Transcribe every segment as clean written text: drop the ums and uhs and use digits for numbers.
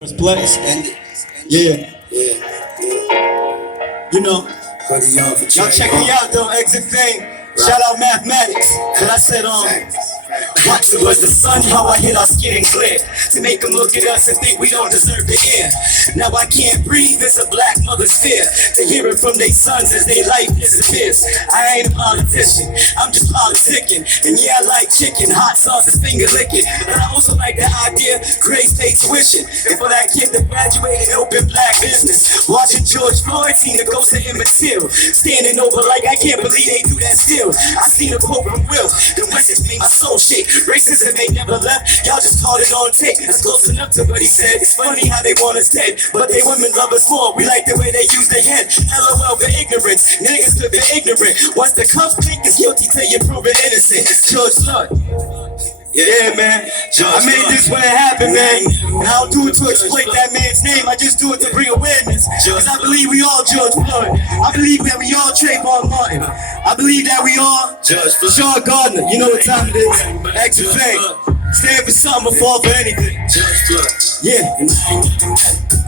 First place. Yeah, you know, y'all check me out though, exit thing. Shout out mathematics. But I said, watch it was the sun, how I hit our skin clear. To make them look at us and think we don't deserve the air. Now I can't breathe, it's a black mother's fear. To hear it from their sons as their life disappears. I ain't a politician, I'm just politicking. And yeah, I like chicken, hot sauce is finger licking. But I also like the idea, grades pay tuition. And for that kid that graduated, open black business. Watching George Floyd, seen the ghost of Emmett Till. Standing over like I can't believe they do that still. I seen a quote from Will, the message made my soul shake. Racism ain't never left, y'all just caught it on tape. That's close enough to what he said. It's funny how they want us dead, but they women love us more. We like the way they use their head. LOL for ignorance, niggas could be ignorant. Once the cuff think is guilty till you prove it innocent. George Floyd. Yeah, man. I made this when it happened, man. And I don't do it to exploit that man's name. I just do it to bring awareness. Because I believe we all George Floyd. I believe that we all Trayvon Martin. I believe that we all Sean Gardner. You know what time it is. Exit thing. Stand for something or fall for anything. Yeah.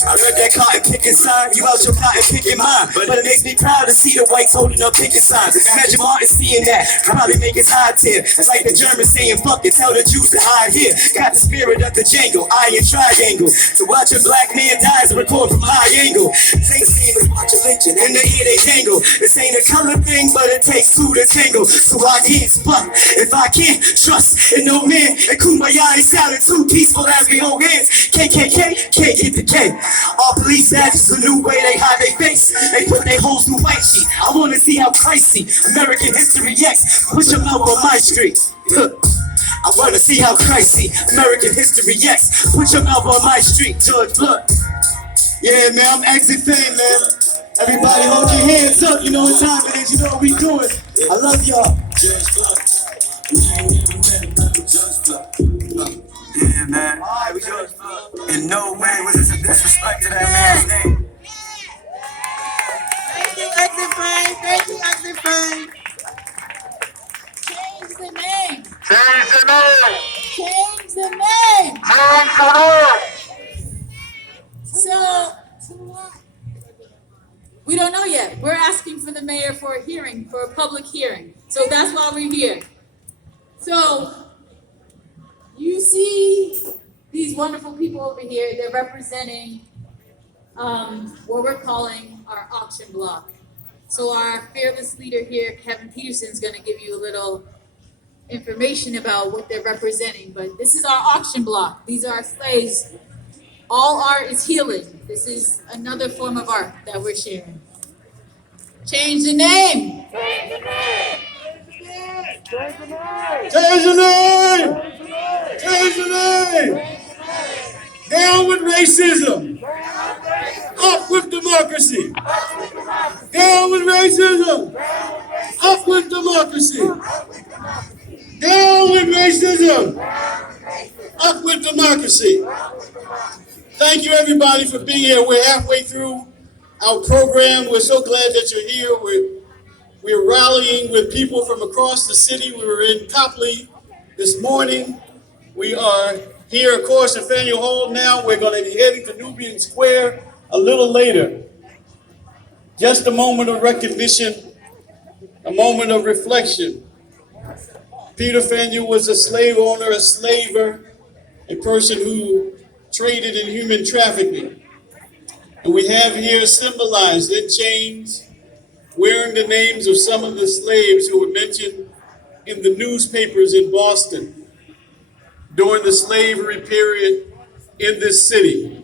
I read that cotton picking sign, you out your cotton picking mine. But it makes me proud to see the whites holding up picking signs. Imagine Martin seeing that, probably make his hide tear. It's like the Germans saying fuck it, tell the Jews to hide here. Got the spirit of the Django, iron triangle. To watch a black man die is a record from high angle. This ain't the same as watching lynching, in the ear they jangle. This ain't a color thing, but it takes two to tangle. So I can't spot if I can't trust in no man. And Kumbaya ain't sounding too peaceful as we hold hands. KKK, can't get the K. All police badges, a new way they hide their face. They put their holes through white sheet. I wanna see how Christy, American History X, push them out on my street. I wanna see how Christy, American History X, push them out on my street. George Floyd. Yeah, man, I'm exit fame, man. Everybody hold your hands up, you know what time it is, you know what we doing. I love y'all. Yeah, man. In no way was this a disrespect to that man's name. Thank you, Exit Fame. Thank you, Exit Fame. Change the name. Change the name. Change the name. Change the name. So, we don't know yet. We're asking for the mayor for a hearing, for a public hearing. So that's why we're here. So, you see these wonderful people over here. They're representing what we're calling our auction block. So our fearless leader here, Kevin Peterson, is going to give you a little information about what they're representing. But this is our auction block. These are our slaves. All art is healing. This is another form of art that we're sharing. Change the name. Change the name! Change the name! Down with racism! Up with democracy! Down with racism! Up with democracy! Down with racism! Up with democracy! Thank you everybody for being here. We're halfway through our program. We're so glad that you're here. We're rallying with people from across the city. We were in Copley this morning. We are here, of course, in Faneuil Hall now. We're going to be heading to Nubian Square a little later. Just a moment of recognition, a moment of reflection. Peter Faneuil was a slave owner, a slaver, a person who traded in human trafficking. And we have here symbolized in chains, wearing the names of some of the slaves who were mentioned in the newspapers in Boston during the slavery period in this city.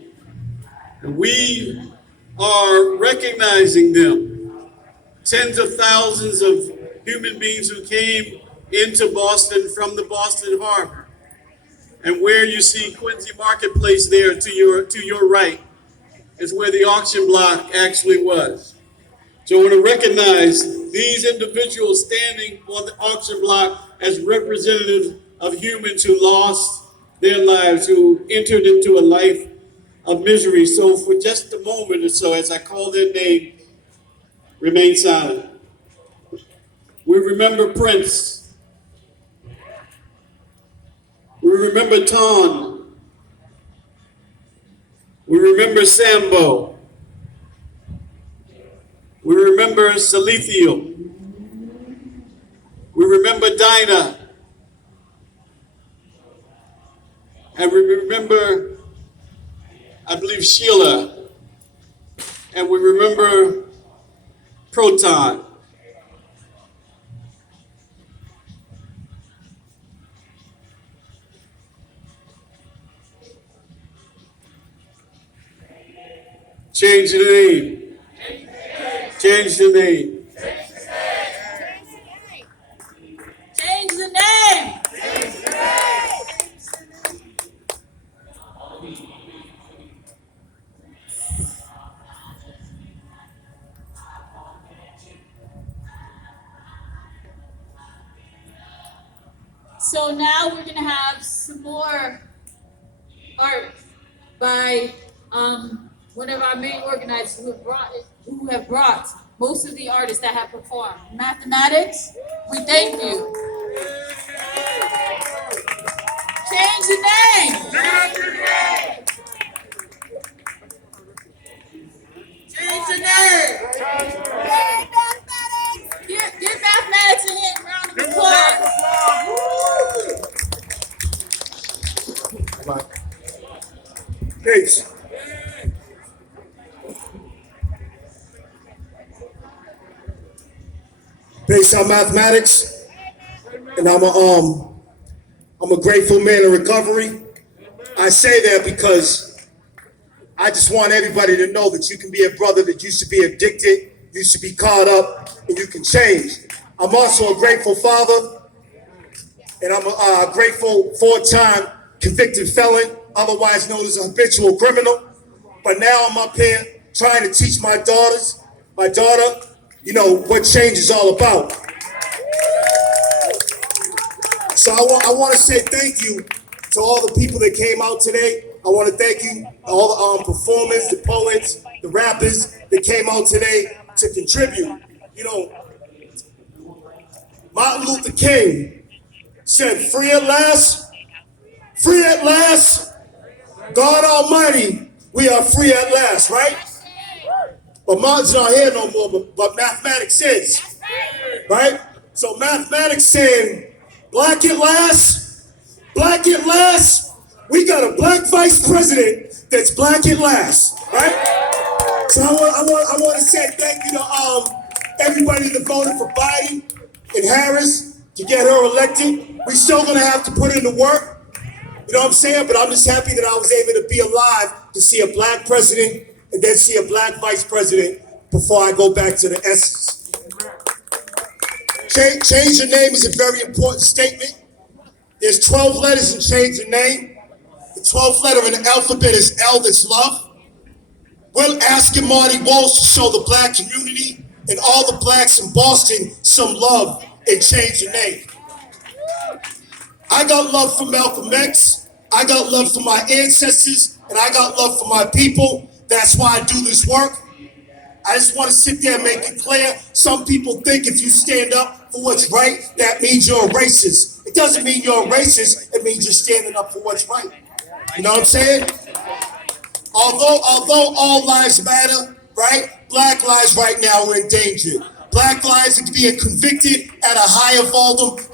And we are recognizing them, tens of thousands of human beings who came into Boston from the Boston Harbor. And where you see Quincy Marketplace there to your right is where the auction block actually was. So I want to recognize these individuals standing on the auction block as representatives of humans who lost their lives, who entered into a life of misery. So for just a moment or so, as I call their name, remain silent. We remember Prince. We remember Ton. We remember Sambo. We remember Salethiel. We remember Dinah. And we remember, I believe, Sheila. And we remember Proton. Change the name. Change the name. Change the name. So now we're gonna have some more art by one of our main organizers who have brought most of the artists that have performed. Mathematics, we thank you. Change the name. Change the name. Give mathematics a round of applause. Peace. Peace on mathematics, and I'm a grateful man in recovery. I say that because I just want everybody to know that you can be a brother that used to be addicted, used to be caught up, and you can change. I'm also a grateful father, and I'm a grateful four-time convicted felon, otherwise known as a habitual criminal. But now I'm up here trying to teach my daughter, you know, what change is all about. So I want to say thank you to all the people that came out today. I want to thank you, all the performers, the poets, the rappers that came out today to contribute. You know, Martin Luther King said, "Free at last, free at last. God Almighty, we are free at last," right? But Martin's not here no more, but mathematics is, right? So mathematics saying, black at last, we got a black vice president that's black at last, right? So I want to say thank you to everybody that voted for Biden and Harris to get her elected. We still gonna have to put in the work, you know what I'm saying? But I'm just happy that I was able to be alive to see a black president and then see a black vice president before I go back to the essence. Change your name is a very important statement. There's 12 letters in change your name. The 12th letter in the alphabet is L, that's love. We're asking Marty Walsh to show the black community and all the blacks in Boston some love and change your name. I got love for Malcolm X. I got love for my ancestors, and I got love for my people. That's why I do this work. I just want to sit there and make it clear. Some people think if you stand up for what's right, that means you're a racist. It doesn't mean you're a racist. It means you're standing up for what's right. You know what I'm saying? Although all lives matter, right? Black lives right now are in danger. Black lives are being convicted at a higher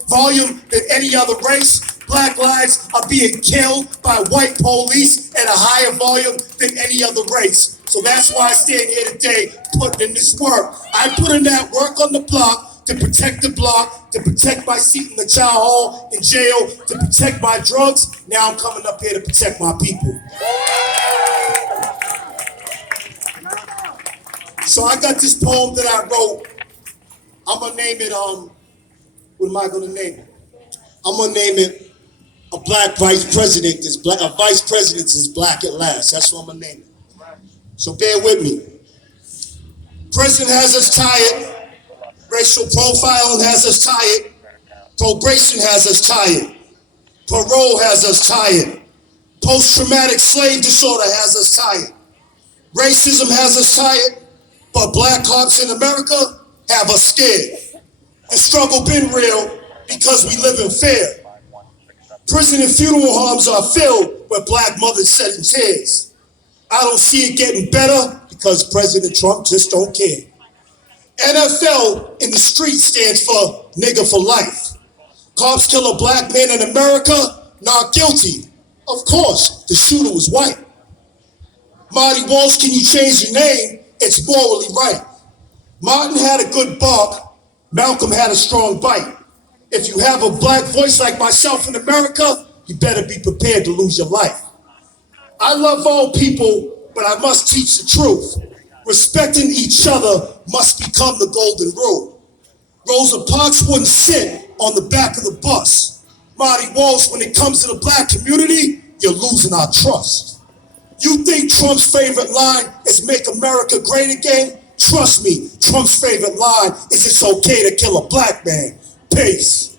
volume than any other race. Black lives are being killed by white police at a higher volume than any other race. So that's why I stand here today putting in this work. I put in that work on the block to protect the block, to protect my seat in the child hall in jail, to protect my drugs. Now I'm coming up here to protect my people. So I got this poem that I wrote. I'm gonna name it, what am I gonna name it? I'm gonna name it a black vice president is black, a vice president is black at last. That's what I'm gonna name it. So bear with me. Prison has us tired. Racial profiling has us tired. Probation has us tired. Parole has us tired. Post-traumatic slave disorder has us tired. Racism has us tired. But black cops in America have us scared. The struggle been real because we live in fear. Prison and funeral homes are filled with black mothers shedding tears. I don't see it getting better because President Trump just don't care. NFL in the street stands for nigga for life. Cops kill a black man in America, not guilty. Of course, the shooter was white. Marty Walsh, can you change your name? It's morally right. Martin had a good bark, Malcolm had a strong bite. If you have a black voice like myself in America, you better be prepared to lose your life. I love all people, but I must teach the truth. Respecting each other must become the golden rule. Rosa Parks wouldn't sit on the back of the bus. Marty Walsh, when it comes to the black community, you're losing our trust. You think Trump's favorite line is make America great again? Trust me, Trump's favorite line is it's okay to kill a black man. Peace.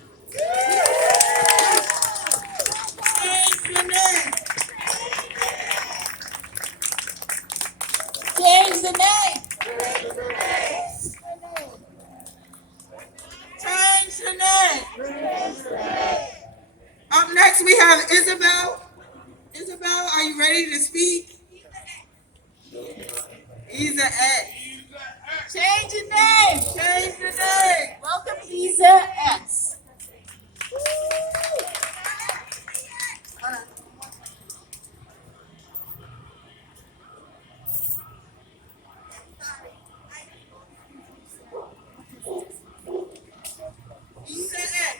Change the name. Change the name. Up next, we have Isabel. Isabel, are you ready to speak? Isa X. Change the name. Change the name. Welcome, Isa X. Isa X.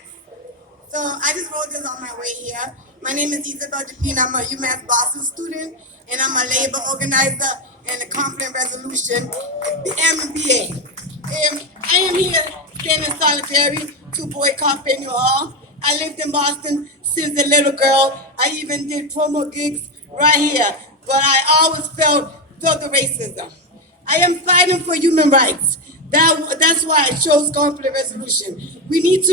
So I just wrote this on my way here. My name is Isabel Japine. I'm a UMass Boston student, and I'm a labor organizer and a conflict resolution MBA. I am here standing solitary to boycott Faneuil Hall. I lived in Boston since a little girl. I even did promo gigs right here, but I always felt the racism. I am fighting for human rights. That's why I chose conflict resolution. We need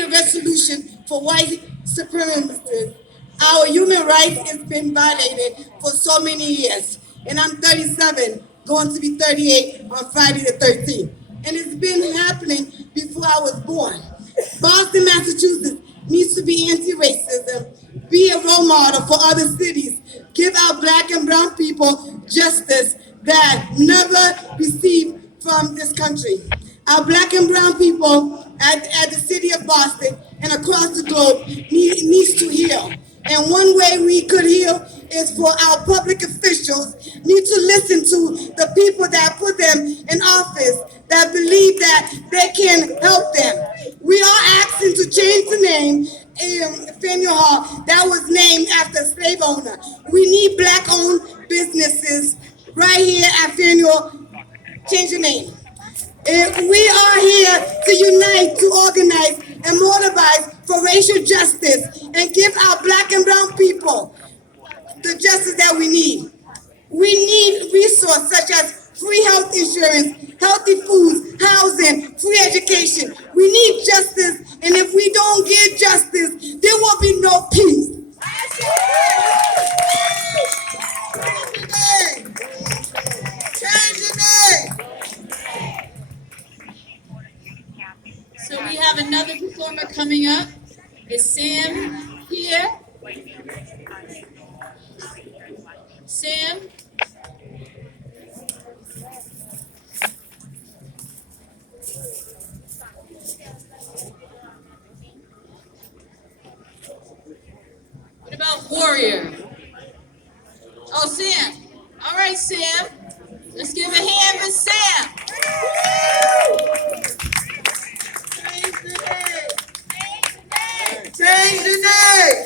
a resolution for white supremacists. Our human rights has been violated for so many years. And I'm 37, going to be 38 on Friday the 13th. And it's been happening before I was born. Boston, Massachusetts needs to be anti-racism, be a role model for other cities, give our black and brown people justice that never received from this country. Our black and brown people at the city of Boston and across the globe needs to heal. And one way we could heal is for our public officials need to listen to the people that put them in office that believe that they can help them. We are asking to change the name Faneuil Hall that was named after a slave owner. We need black-owned businesses right here at Faneuil. Change the name. We are here to unite, to organize, and mobilize for racial justice and give our black and brown people the justice that we need. We need resources such as free health insurance, healthy foods, housing, free education. We need justice, and if we don't get justice, there will be no peace. Change the name. So we have another performer coming up. Is Sam here? Sam? What about Warrior? Oh, Sam. All right, Sam. Let's give a hand for Sam. Change the name.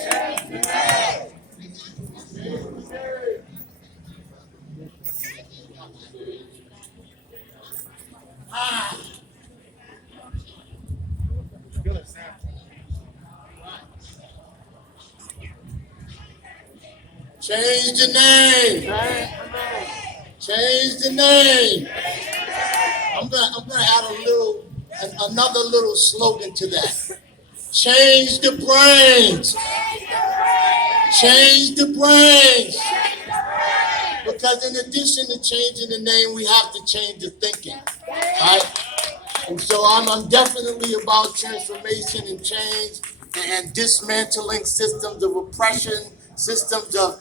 Change the name. Change the name. I'm gonna add another little slogan to that. Change the brains. Change the brains. Because in addition to changing the name, we have to change the thinking. Right? And so I'm definitely about transformation and change and dismantling systems of oppression, systems of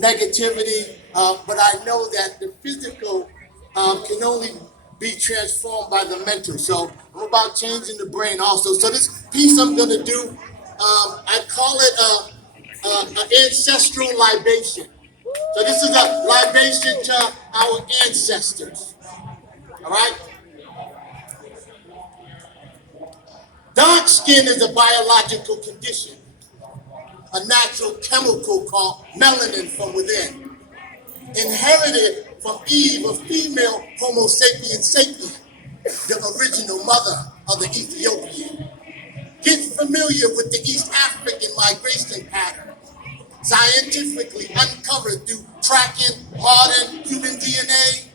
negativity, but I know that the physical can only be transformed by the mental. So I'm about changing the brain also. So this piece I'm gonna do, I call it an ancestral libation. So this is a libation to our ancestors. All right? Dark skin is a biological condition, a natural chemical called melanin from within, inherited from Eve, a female Homo sapiens sapien, the original mother of the Ethiopian. Get familiar with the East African migration pattern, scientifically uncovered through tracking modern human DNA.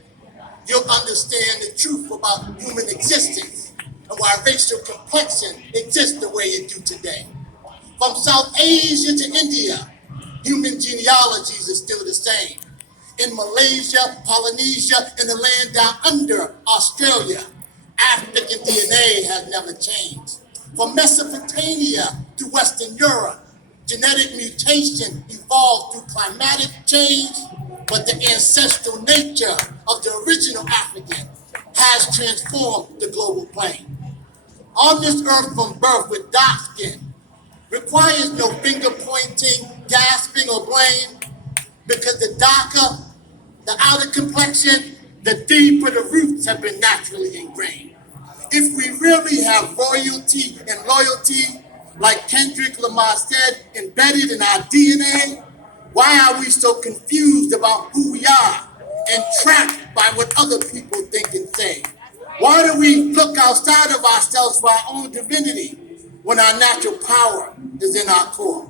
You'll understand the truth about human existence and why racial complexion exists the way it do today. From South Asia to India, human genealogies are still the same. In Malaysia, Polynesia, and the land down under Australia, African DNA has never changed. From Mesopotamia to Western Europe, genetic mutation evolved through climatic change, but the ancestral nature of the original African has transformed the global plane. On this earth from birth with dark skin requires no finger pointing, gasping, or blame, because the darker the outer complexion, the deeper the roots have been naturally ingrained. If we really have royalty and loyalty, like Kendrick Lamar said, embedded in our DNA, why are we so confused about who we are and trapped by what other people think and say? Why do we look outside of ourselves for our own divinity when our natural power is in our core?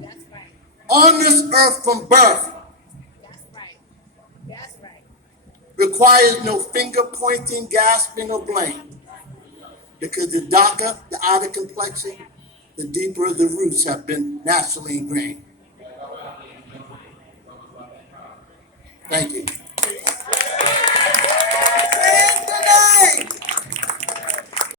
On this earth from birth requires no finger pointing, gasping, or blame, because the darker the outer complexion, the deeper the roots have been naturally ingrained. Thank you.